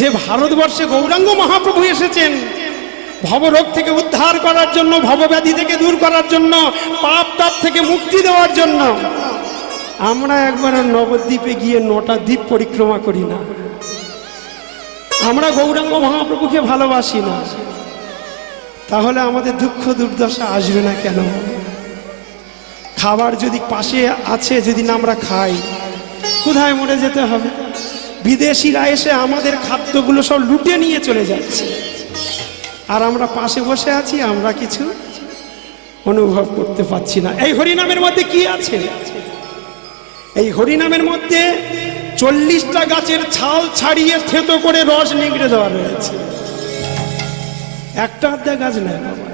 যে ভারতবর্ষে গৌরাঙ্গ মহাপ্রভু এসেছেন, ভবরোগ থেকে উদ্ধার করার জন্য, ভবব্যাধি থেকে দূর করার জন্য, পাপ তাপ থেকে মুক্তি দেওয়ার জন্য, আমরা একবার নবদ্বীপে গিয়ে নটা দ্বীপ পরিক্রমা করি না। আমরা গৌরাঙ্গ মহাপ্রভুকে ভালোবাসি না। তাহলে আমাদের দুঃখ দুর্দশা আসবে না কেন? খাবার যদি পাশে আছে, যদি না আমরা খাই, কোথায় মরে যেতে হবে? বিদেশিরা এসে আমাদের খাদ্যগুলো সব লুটে নিয়ে চলে যাচ্ছে। আর আমরা পাশে বসে আছি, আমরা কিছু অনুভব করতে পারছি না। এই হরিনামের মধ্যে কি আছে? এই হরিনামের মধ্যে চল্লিশটা গাছের ছাল ছাড়িয়ে থেতো করে রস নিংড়ে দেওয়া রয়েছে। একটা আধা গাছ বাবা।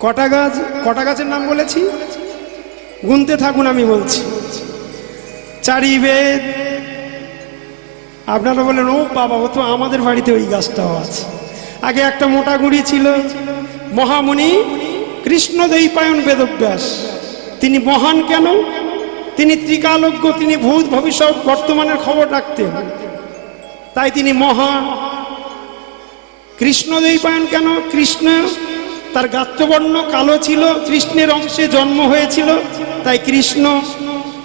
কটা গাছ? কটা গাছের নাম বলেছি? গুনতে থাকুন আমি বলছি। চারি বেদ আপনারা বলেন, ও বাবা, ও তো আমাদের বাড়িতে ওই গাছটাও আছে। আগে একটা মোটা গুড়ি ছিল মহামণি কৃষ্ণ দৈপায়ন বেদব্যাস। তিনি মহান কেন? তিনি ত্রিকালজ্ঞ, তিনি ভূত, ভবিষ্যৎ, বর্তমানের খবর রাখতেন। তাই তিনি মহান কৃষ্ণ দৈপায়ন কেন? কৃষ্ণ তার গাত্রবর্ণ কালো ছিল, কৃষ্ণের অংশে জন্ম হয়েছিল। তাই কৃষ্ণ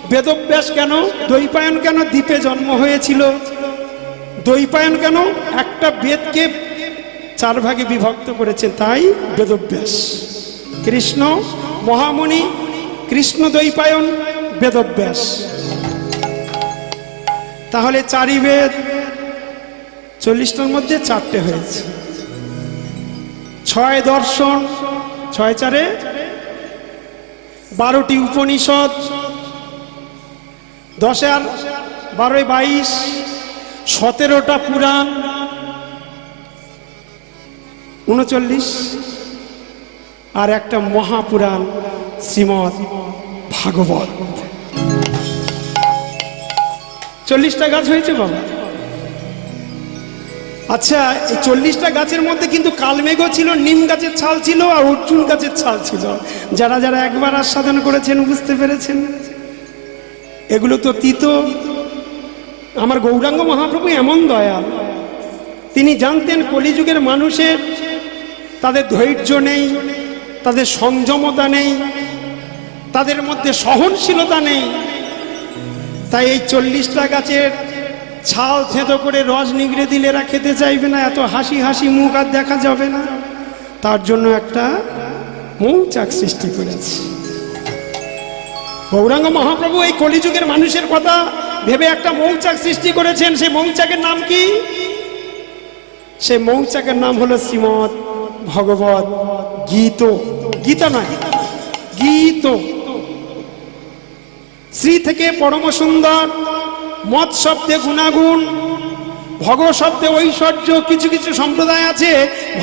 বেদব্যাস কেন? দৈপায়ন কেন? দ্বীপে জন্ম হয়েছিল। দৈপায়ন কেন? একটা বেদকে চার ভাগে বিভক্ত করেছেন, তাই বেদব্যাস কৃষ্ণ মহামণি, কৃষ্ণ দৈপায়ন বেদব্যাস তাহলে চারি বেদ চল্লিশটার মধ্যে চারটে হয়েছে। ছয় দর্শন, ছয় চারে বারোটি উপনিষদ, দশে আর বারোই বাইশ সতেরোটা পুরাণ। উনচল্লিশ। আর একটা মহাপুরাণ শ্রীমৎ ভাগবত। চল্লিশটা গাছ হয়েছে বাবা। আচ্ছা এই চল্লিশটা গাছের মধ্যে কিন্তু কালমেঘও ছিল, নিম গাছের ছাল ছিল আর অর্জুন গাছের ছাল ছিল। যারা যারা একবার আস্বাদন করেছেন, বুঝতে পেরেছেন। এগুলো তো তিত। আমার গৌরাঙ্গ মহাপ্রভু এমন দয়াল। তিনি জানতেন কলিযুগের মানুষের তাদের ধৈর্য নেই, তাদের সংযমতা নেই, তাদের মধ্যে সহনশীলতা নেই। তাই এই চল্লিশটা গাছের ছাল থেঁতো করে রস নিগড়ে দিলে এরা খেতে চাইবে না, এত হাসি হাসি মুখ আর দেখা যাবে না। তার জন্য একটা মৌচাক সৃষ্টি করেছে। গৌরাঙ্গ মহাপ্রভু এই কলিযুগের মানুষের কথা ভেবে একটা মৌচাক সৃষ্টি করেছেন, সেই মৌচাকের নাম কি? সে মৌচাকের নাম হলো শ্রীমৎ ভগবত গীত। গীতা নয়, গীত। শ্রী থেকে পরম সুন্দর মত শব্দে গুণাগুণ, ভগ শব্দে ঐশ্বর্য, কিছু কিছু সম্প্রদায় আছে,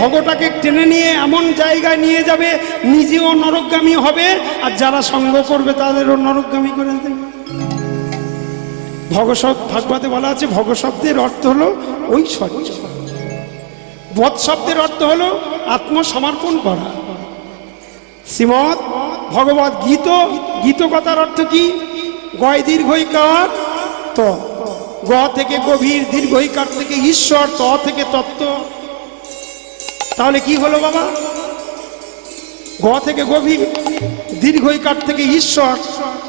ভগটাকে টেনে নিয়ে এমন জায়গায় নিয়ে যাবে, নিজেও নরকগামী হবে, আর যারা সঙ্গ করবে তাদেরও নরকগামী করে দেবে। ভগশব্দ ভাগবতে বলা আছে, ভগ শব্দের অর্থ হলো ঐশ্বর্য। বধ শব্দের অর্থ হলো আত্মসমর্পণ করা। শ্রীমৎ ভগবত গীত গীত কথার অর্থ কি? গয় দীর্ঘইকার ত। গ থেকে গভীর দীর্ঘইকার থেকে ঈশ্বর, ত থেকে তত্ত্ব। তাহলে কি হলো বাবা? গ থেকে গভীর দীর্ঘইকার থেকে ঈশ্বর,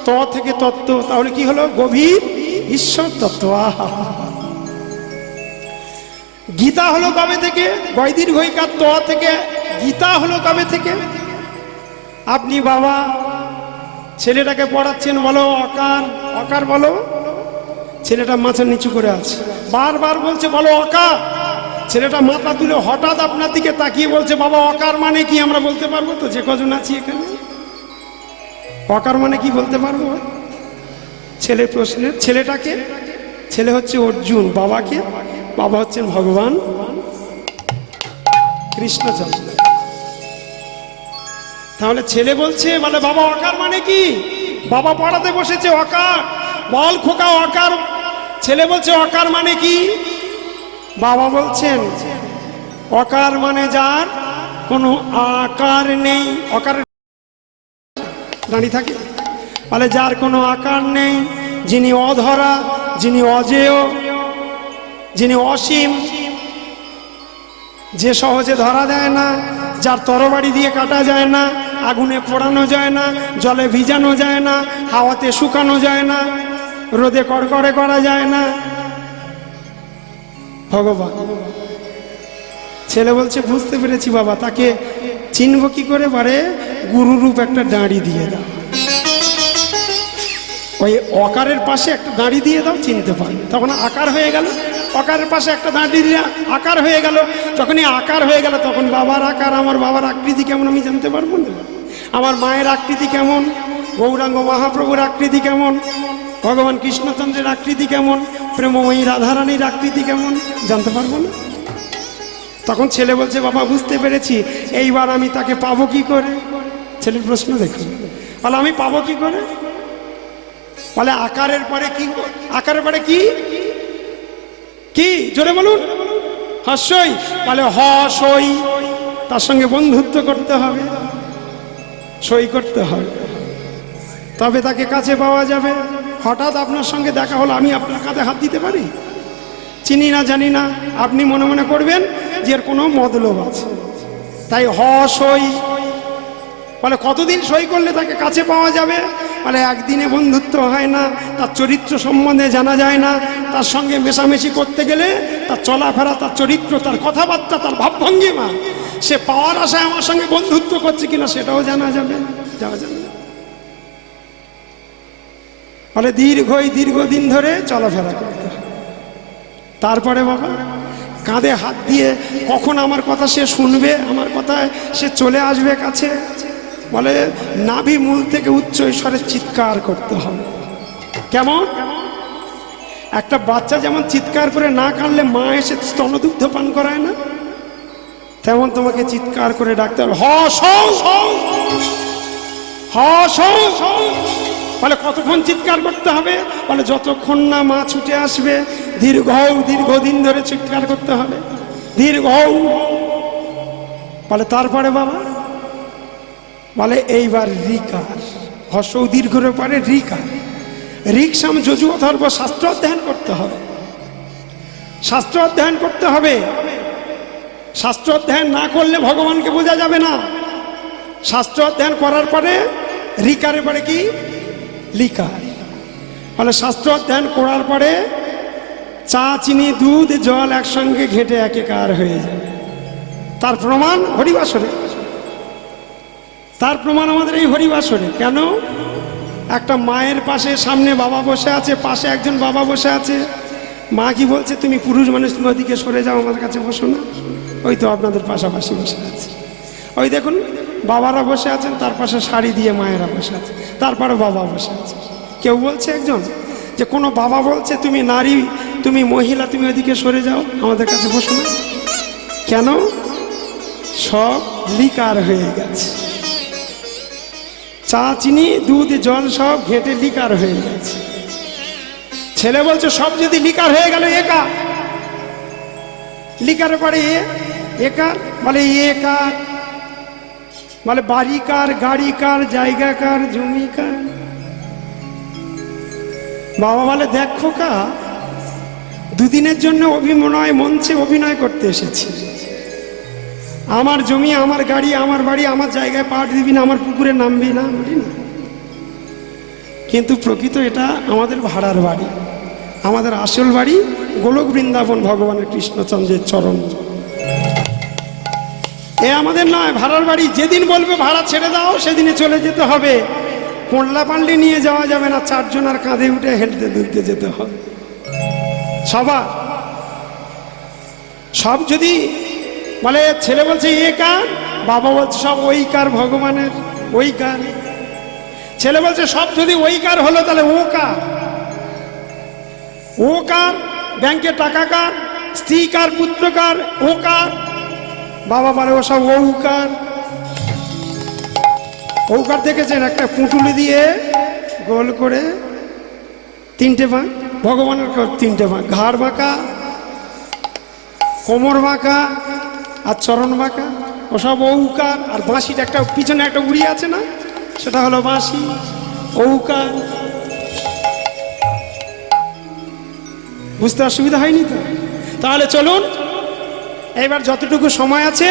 ত থেকে তত্ত্ব। তাহলে কি হলো? গভীর ঈশ্বর তত্ত্ব গীতা হলো কবে থেকে? গয় দীর্ঘইকার ত থেকে। গীতা হলো কবে থেকে? আপনি বাবা, ছেলেটাকে পড়াচ্ছেন বলো, অকার অকার বলো। ছেলেটা মাথা নিচু করে আছে। বারবার বলছে, বলো, অকার। ছেলেটা মাথা তুলে হঠাৎ আপনার দিকে তাকিয়ে বলছে, বাবা, অকার মানে কি? আমরা বলতে পারব তো? যে কজন আছি এখানে? অকার মানে কি বলতে পারব? ছেলে প্রশ্নের, ছেলেটাকে? ছেলে হচ্ছে অর্জুন, বাবাকে? বাবা হচ্ছেন ভগবান। কৃষ্ণচন্দ্র তাহলে ছেলে বলছে মানে বাবা অকার মানে কি? বাবা পড়াতে বসেছে অকার। বল খোকা, অকার। ছেলে বলছে, অকার মানে কি? বাবা বলছেন, অকার মানে যার কোনো আকার নেই। অকার দাঁড়িয়ে থাকে। বলে যার কোনো আকার নেই, যিনি অধরা, যিনি অজেয়, যিনি অসীম, যে সহজে ধরা দেয় না, যার তরবারি দিয়ে কাটা যায় না, আগুনে পোড়ানো যায় না, জলে ভিজানো যায় না, হাওয়াতে শুকানো যায় না, রোদে কড়কড়ে করা যায় না। ভগবান, ছেলে বলছে, বুঝতে পেরেছি বাবা, তাকে চিনব কি করে পারে? গুরুরূপ একটা দাঁড়ি দিয়ে দাও। ওই অকারের পাশে একটা দাঁড়ি দিয়ে দাও, চিনতে পারবে। তখন আকার হয়ে গেল। অকারের পাশে একটা দাঁড়ি দিয়ে আকার হয়ে গেল। যখনই আকার হয়ে গেল, তখন বাবার আকার, আমার বাবার আকৃতি কেমন আমি জানতে পারব না। আমার মায়ের আকৃতি কেমন? গৌরাঙ্গ মহাপ্রভুর আকৃতি কেমন? ভগবান কৃষ্ণচন্দ্রের আকৃতি কেমন? প্রেমময়ী রাধারানীর আকৃতি কেমন? জানতে পারব না। তখন ছেলে বলছে, বাবা, বুঝতে পেরেছি। এইবার আমি তাকে পাবো কি করে? ছেলের প্রশ্ন দেখুন বলে, আমি পাবো কি করে? বলে আকারের পরে কি আকারের পরে কি? কি? জোরে বলুন। হস্যই। বলে হ সই তার সঙ্গে বন্ধুত্ব করতে হবে। সই করতে হবে। তবে তাকে কাছে পাওয়া যাবে। হঠাৎ আপনার সঙ্গে দেখা হলো, আমি আপনার কাঁধে হাত দিতে পারি? চিনি না, জানি না। আপনি মনে মনে করবেন যে এর কোনো মতলব আছে। তাই হ সই বলে কতদিন সই করলে তাকে কাছে পাওয়া যাবে? বলে একদিনে বন্ধুত্ব হয় না, তার চরিত্র সম্বন্ধে জানা যায় না, তার সঙ্গে মেশামেশি করতে গেলে তার চলাফেরা, তার চরিত্র, তার কথাবার্তা, তার ভাবভঙ্গিমা, সে পাওয়ার আশায় আমার সঙ্গে বন্ধুত্ব করছে কিনা সেটাও জানা যাবে যাওয়া যাবে না। ফলে দীর্ঘই দীর্ঘদিন ধরে চলাফেরা করতে তারপরে বাবা কাঁধে হাত দিয়ে কখন আমার কথা সে শুনবে, আমার কথায় সে চলে আসবে কাছে বলে, নাভি মূল থেকে উচ্চ স্বরে চিৎকার করতে হবে। কেমন? একটা বাচ্চা যেমন চিৎকার করে না কানলে মা এসে স্তনদুগ্ধ পান করায় না? তেমন তোমাকে চিৎকার করে ডাকতে হবে হ সৌ সৌ হ সৌ সৌ বলে, কতক্ষণ চিৎকার করতে হবে? বলে, যতক্ষণ না মা ছুটে আসবে দীর্ঘ দীর্ঘদিন ধরে চিৎকার করতে হবে। দীর্ঘ বলে, তারপরে বাবা বলে, এইবার রিকার। হর্ষৌ দীর্ঘের পরে রিকার। রিকসাম যজু অথর্ব শাস্ত্র অধ্যয়ন করতে হবে। শাস্ত্র অধ্যয়ন করতে হবে। শাস্ত্র অধ্যয়ন না করলে ভগবানকে বোঝা যাবে না। শাস্ত্র অধ্যয়ন করার পরে রিকারে পরে কি? লিকার। ফলে শাস্ত্র অধ্যয়ন করার পরে চা, চিনি, দুধ, জল একসঙ্গে ঘেঁটে একেকার হয়ে যাবে তার প্রমাণ হরিবাসরে। তার প্রমাণ আমাদের এই হরিবাসরে কেন? একটা মায়ের পাশে সামনে বাবা বসে আছে, পাশে একজন বাবা বসে আছে। মা কি বলছে, তুমি পুরুষ মানুষ, তুমি ওদিকে সরে যাও, আমার কাছে বসো না। ওই তো আপনাদের পাশাপাশি বসে আছে। ওই দেখুন, বাবারা বসে আছেন, তার পাশে শাড়ি দিয়ে মায়েরা বসে আছে তারপরে বাবা বসে আছে। কেউ বলছে একজন যে, কোনো বাবা বলছে, তুমি নারী, তুমি মহিলা, তুমি ওদিকে সরে যাও, আমাদের কাছে বসো না? কেন? সব লিকার হয়ে গেছে। চা, চিনি, দুধ জল সব ঘেটে লিকার হয়ে গেছে। ছেলে বলছে, সব যদি লিকার হয়ে গেল একা লিকার পরে একার বলে, এ কার? বলে, বাড়ি কার, গাড়ি কার, জায়গা কার, জমি কার? বাবা বলে, দেখো কা, দুদিনের জন্য অভিনয়, মঞ্চে অভিনয় করতে এসেছি। আমার জমি, আমার গাড়ি, আমার বাড়ি, আমার জায়গায় পাট দিবি না, আমার পুকুরে নামবি না বলি না। কিন্তু প্রকৃত এটা আমাদের ভাড়ার বাড়ি, আমাদের আসল বাড়ি গোলক বৃন্দাবন ভগবানের কৃষ্ণচন্দ্রের চরণ। এ আমাদের নয়, ভাড়ার বাড়ি। যেদিন বলবে ভাড়া ছেড়ে দাও সেদিনে চলে যেতে হবে। পোড়লা পাল্লি নিয়ে যাওয়া যাবে না চারজন আর কাঁধে উঠে হেলতে দুলতে যেতে হবে। সবার, সব যদি বলে, ছেলে বলছে, এ কার? বাবা বলছে, সব ওই কার ভগবানের, ওই কার। ছেলে বলছে, সব যদি ওই কার হলো, তাহলে ও কার? ও কার? ব্যাংকে টাকা কার? স্ত্রী কার? পুত্র কার? ও কার? বাবা বলে, ও সব ঔকার ঔকার দেখেছেন? একটা পুঁটুলি দিয়ে গোল করে তিনটে বাঁক ভগবানের তিনটে বাঁক ঘাড় বাঁকা, কোমর বাঁকা আর চরণ বাঁকা। ওসব ঔকার আর বাঁশিটা একটা পিছনে একটা উড়ি আছে না? সেটা হলো বাঁশি। ঔকার বুঝতে অসুবিধা হয়নি তো? তাহলে চলুন। এবার যতটুকু সময় আছে,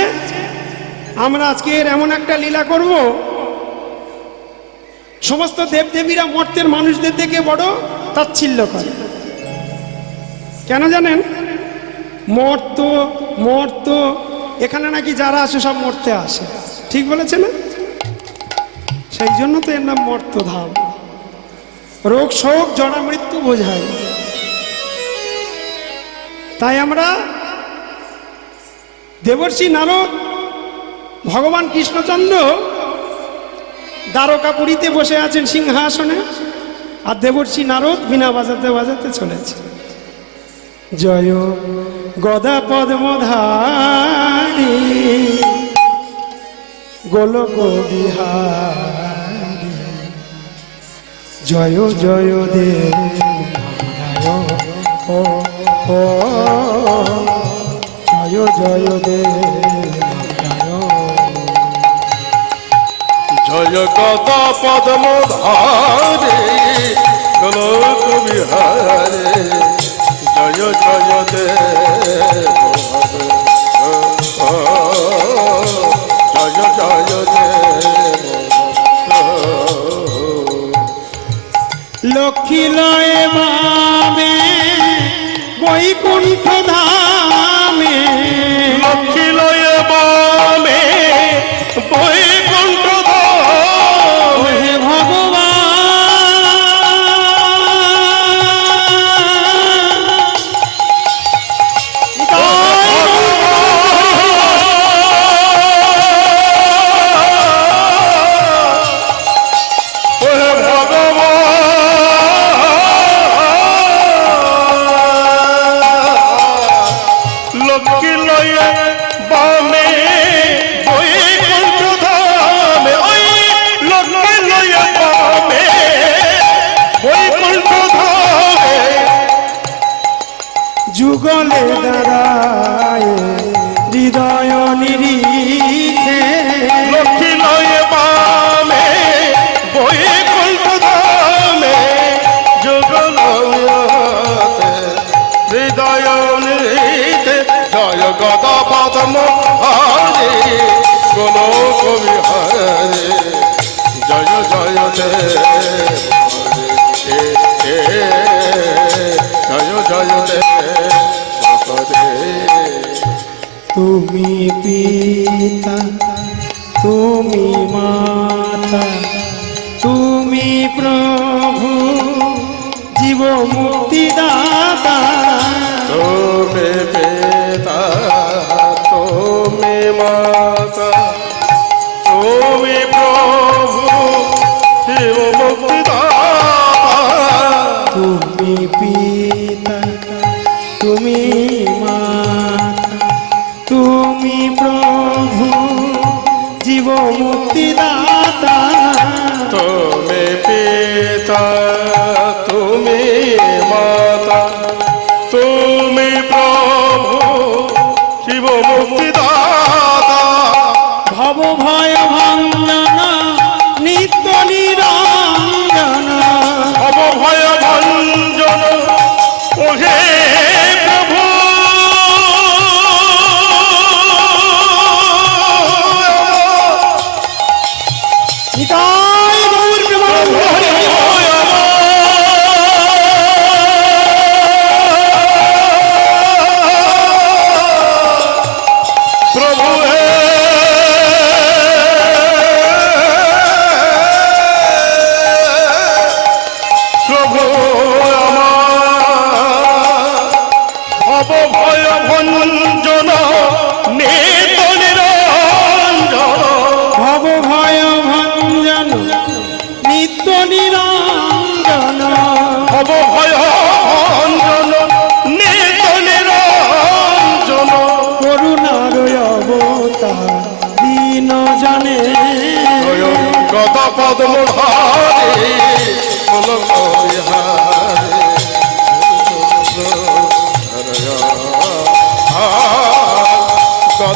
আমরা আজকের এমন একটা লীলা করব। সমস্ত দেবদেবীরা মর্তের মানুষদের থেকে বড় তাচ্ছিল্য করে। কেন জানেন? মর্ত মর্ত এখানে নাকি যারা আসে সব মরতে আসে। ঠিক বলেছে না সেই জন্য তো এর নাম মর্তধাম। রোগ শোক জড়া মৃত্যু বোঝায়। তাই আমরা দেবর্ষি নারদ, ভগবান কৃষ্ণচন্দ্র দ্বারকা দ্বারকাপুরীতে বসে আছেন সিংহাসনে আর দেবর্ষি নারদ বিনা বাজাতে বাজাতে চলেছে। জয় গদা পদ্মধারী গোলক বিহারী। জয় জয় দেব জয় জয় দেব জয় গদ পদ্ম ধারে গোলক বিহারে। জয় জয় দেব লক্ষ্মী লয় বাবে বৈকুণ্ঠ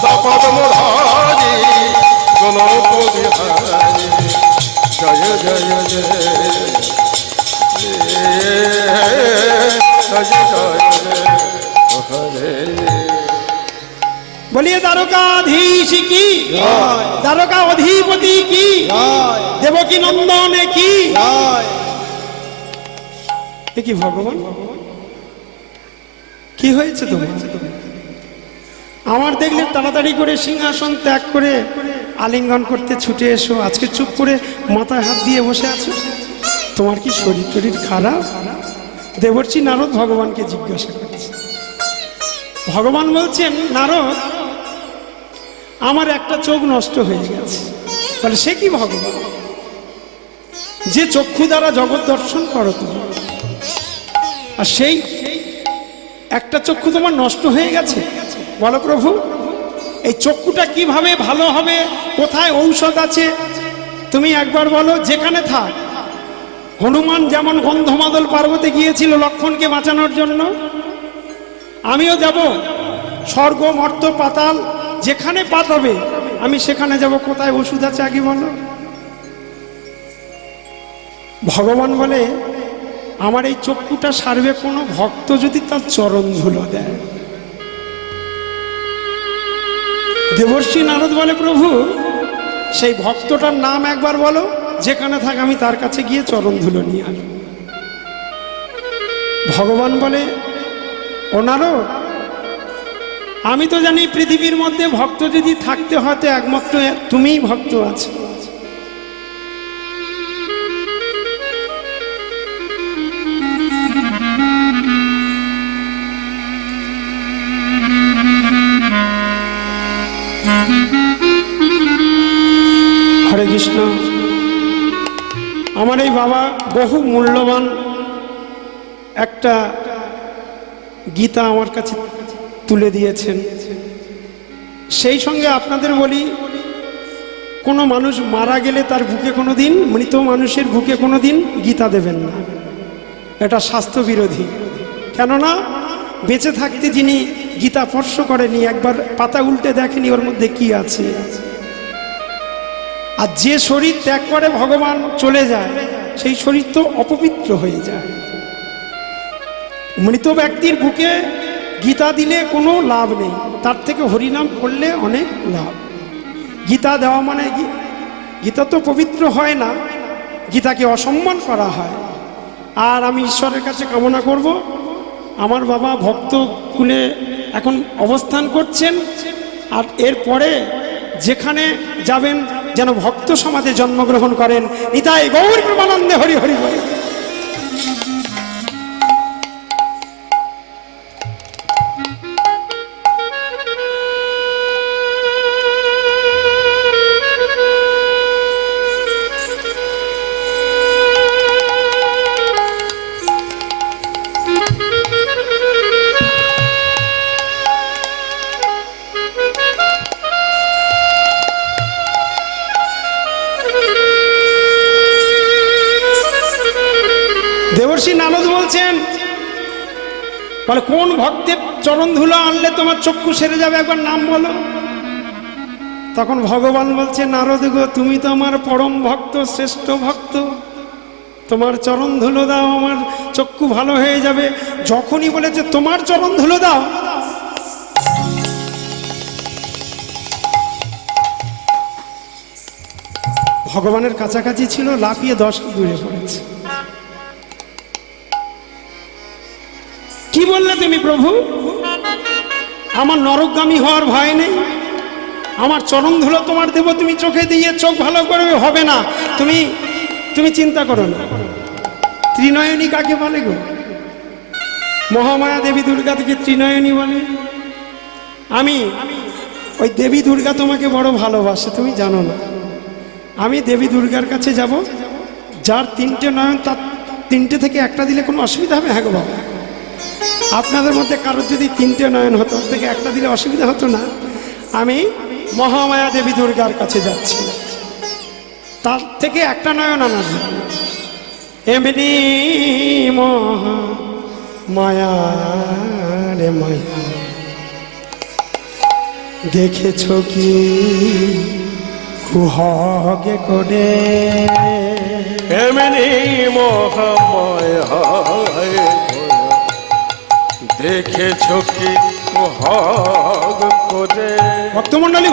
গদ পদ্ম ধারে গোলক বিহারে জয় জয় জয়। জয় জয় জয়। হরে। বলিয়ে দ্বারকাধীশ কি। দ্বারকা অধিপতি কি? দেবকী নন্দনে কি? কি ভগবান? কি হয়েছে তোমার? আমার দেখলে তাড়াতাড়ি করে সিংহাসন ত্যাগ করে আলিঙ্গন করতে ছুটে এসো। আজকে চুপ করে মাথায় হাত দিয়ে বসে আছো? তোমার কি শরীর টরীর খারাপ? দেবর্ষি নারদ ভগবানকে জিজ্ঞাসা করছে। ভগবান বলছেন, নারদ, আমার একটা চোখ নষ্ট হয়ে গেছে। বলে, সে কি ভগবান? যে চক্ষু দ্বারা জগৎ দর্শন করো তুমি। আর সেই একটা চক্ষু তোমার নষ্ট হয়ে গেছে? বলো প্রভু, এই চক্ষুটা কীভাবে ভালো হবে? কোথায় ঔষধ আছে? তুমি একবার বলো, যেখানে থাক। হনুমান যেমন গন্ধমাদল পার্বতে গিয়েছিল লক্ষণকে বাঁচানোর জন্য, আমিও যাব। স্বর্গ, মর্ত, পাতাল, যেখানে পাতাবে আমি সেখানে যাব। কোথায় ওষুধ আছে আগে বলো। ভগবান বলে, আমার এই চক্ষুটা সারবে কোনো ভক্ত যদি তার চরণ ধুলো দেয়। দেবর্ষী নারদ বলে, প্রভু, সেই ভক্তটার নাম একবার বলো, যেখানে থাক আমি তার কাছে গিয়ে চরণ ধুলো নিয়ে আস ভগবান বলে, ও নারদ, আমি তো জানি পৃথিবীর মধ্যে ভক্ত যদি থাকতে হয় তো একমাত্র তুমিই ভক্ত আছো। বহু মূল্যবান একটা গীতা আমার কাছে তুলে দিয়েছেন। সেই সঙ্গে আপনাদের বলি, কোনো মানুষ মারা গেলে তার বুকে কোনো দিন মৃত মানুষের বুকে কোনো দিন গীতা দেবেন না। এটা স্বাস্থ্য বিরোধী কেননা, বেঁচে থাকতে যিনি গীতা স্পর্শ করেনি একবার পাতা উল্টে দেখেনি ওর মধ্যে কি আছে। আর যে শরীর ত্যাগ করে ভগবান চলে যায় সেই শরীর তো অপবিত্র হয়ে যায়। মৃত ব্যক্তির বুকে গীতা দিলে কোনো লাভ নেই। তার থেকে হরিনাম করলে অনেক লাভ। গীতা দেওয়া মানে গীতা তো পবিত্র হয় না। গীতাকে অসম্মান করা হয়। আর আমি ঈশ্বরের কাছে কামনা করব, আমার বাবা ভক্ত কুলে এখন অবস্থান করছেন। আর এরপরে যেখানে যাবেন যেন ভক্ত সমাজে জন্মগ্রহণ করেন। নিতাই গৌর প্রমানন্দে হরি হরি বলে। তোমার চক্ষু সেরে যাবে, একবার নাম বলো। তখন ভগবান বলছে, নারদ গো, তুমি তো আমার পরম ভক্ত, শ্রেষ্ঠ ভক্ত। তোমার চরণ ধুলো দাও, আমার চক্ষু ভালো হয়ে যাবে। যখনই বলেছে, তোমার চরণ ধুলো দাও। ভগবানের কাছাকাছি ছিল, লাফিয়ে দশ দূরে পড়েছে। কি বললে তুমি প্রভু? আমার নরকগামী হওয়ার ভয় নেই। আমার চরণ ধুলো তোমার দেব, তুমি চোখে দিয়ে চোখ ভালো করবে, হবে না। তুমি তুমি চিন্তা করো না। ত্রিনয়নী কাকে বলে গো? মহামায়া দেবী দুর্গা থেকে ত্রিনয়নী বলে। আমি, ওই দেবী দুর্গা তোমাকে বড় ভালোবাসে, তুমি জানো না। আমি দেবী দুর্গার কাছে যাব, যার তিনটে নয়ন, তার তিনটে থেকে একটা দিলে কোনো অসুবিধা হবে হ্যাঁ গো বাবা। আপনাদের মধ্যে কারোর যদি তিনটে নয়ন হতো থেকে একটা দিলে অসুবিধা হতো না। আমি মহামায়া দেবী দুর্গার কাছে যাচ্ছি। তার থেকে একটা নয়ন আনার জন্য। এমনি মহা মায়া রে মায়া। দেখেছ কি? কুহগে করে এমনি মহাময়। দেখেছ কি করে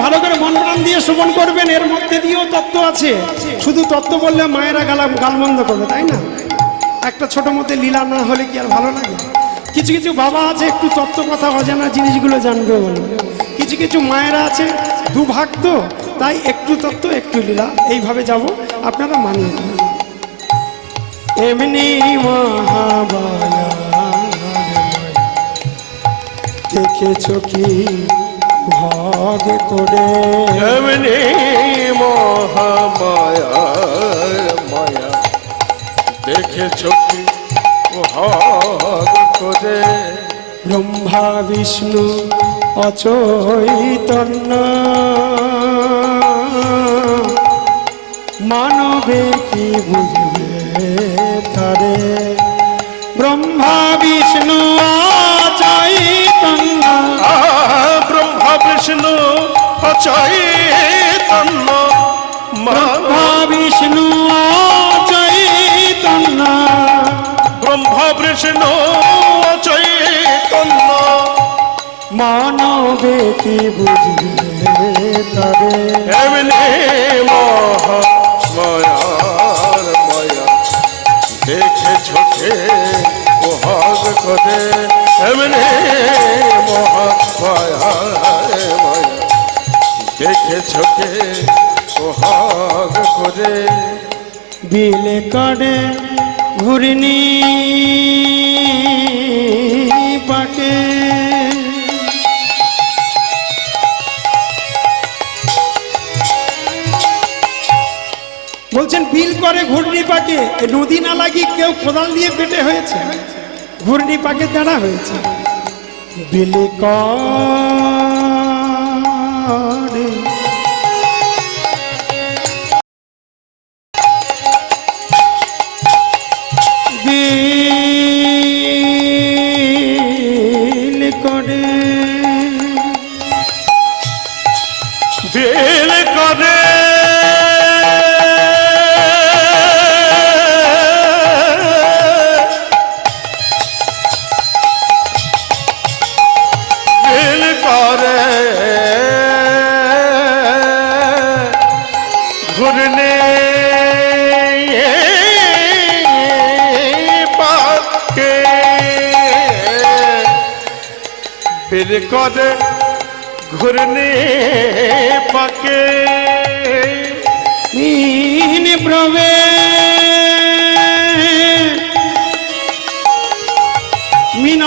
ভালো করে মন প্রাণ দিয়ে শ্রবণ করবেন, এর মধ্যে দিয়েও তত্ত্ব আছে। শুধু তত্ত্ব বললে মায়েরা গালা গালমন্দ করবে, তাই না? একটা ছোট মধ্যে লীলা না হলে কি আর ভালো লাগে? কিছু কিছু বাবা আছে, একটু তত্ত্ব কথা অজানা জিনিসগুলো জানবে বলে। কিছু কিছু মায়েরা আছে, দুভাগ তো, তাই একটু তত্ত্ব, একটু লীলা, এইভাবে যাব, আপনারা মানিয়ে এমনি মহাবায়া দেখেছ কি ভাগ করে? এমনি মহামায়া মায়া। দেখেছ কি হগ করে? ব্রহ্মা বিষ্ণু অচৈতন্য। মানবে কি বুঝবে তারে? ব্রহ্মা বিষ্ণু অচৈতন্য মানব ব্রহ্মা বিষ্ণু অচৈতন্য ব্রহ্মা বিষ্ণু অচৈতন্য মানবে কি বুঝবে তারে এমনি মহা মায়ার মায়া দেখেছ কে ওহাগ করে। এমনি দেখেছ কে ওহাগ করে। বিলে কাডে ঘুরিনি পাকে। বলছেন, বিল করে ঘূর্ণি পাকে। নদী না লাগিয়ে কেউ কোদাল দিয়ে পেটে হয়েছে। ঘূর্ণি পাকে দ্বারা হয়েছে। বিলে করে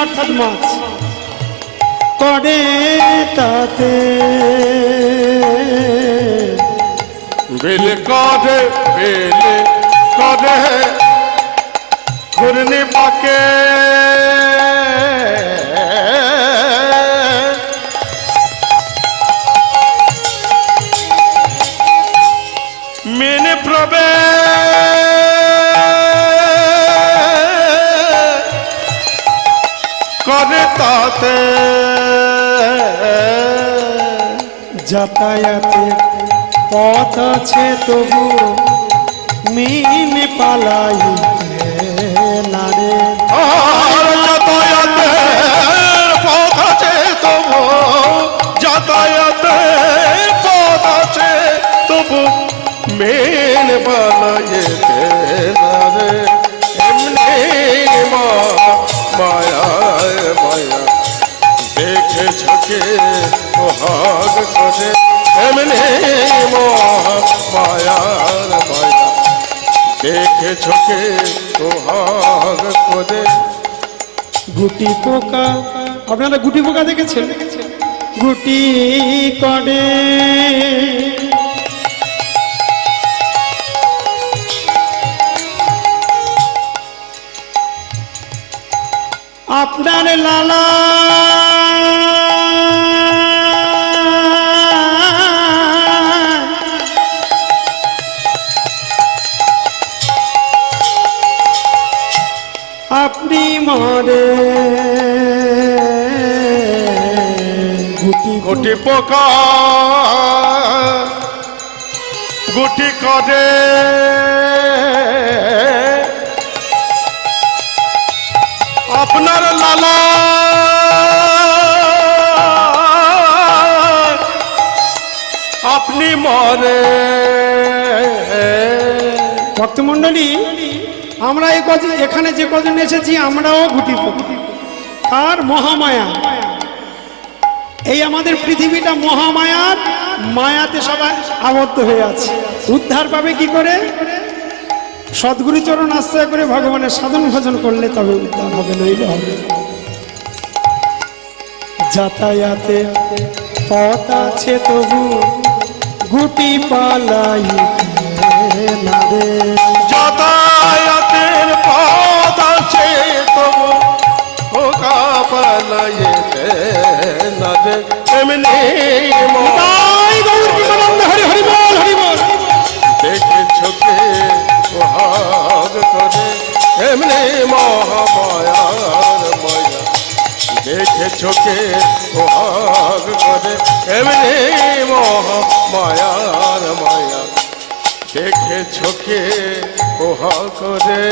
অর্থাৎ মাছ করে তাতে বেলে করে বেলে করে ঘুরনে পাকে। তাতে যাতায়াতের পথ আছে তবু মিন পালাইতে ঝকে সোহাগ করে। গুটি পোকা আপনারা গুটি পোকা দেখেছেন? গুটি করে। আপনার লালা গুটি করে। আপনার লালা আপনি মরে। ভক্তমণ্ডলী, আমরা এই কজন এখানে যে কজন এসেছি, আমরাও গুটি তার মহামায়া। এই আমাদের পৃথিবীটা মহামায়ার, মায়াতে সবাই আবদ্ধ হয়ে আছে। উদ্ধার পাবে কি করে? সদ্গুরুচরণ আশ্রয় করে ভগবানের সাধন ভজন করলে তবে উদ্ধার হবে, নইলে হবে যাতায়াতে পথ আছে তবু গুটি পালাই না রে। যাতায়াতের মহামায়ার মায়া। দেখে চোখে ভাগ করে এমনি মহামায়ার মায়া দেখে চোখে ওহা করে।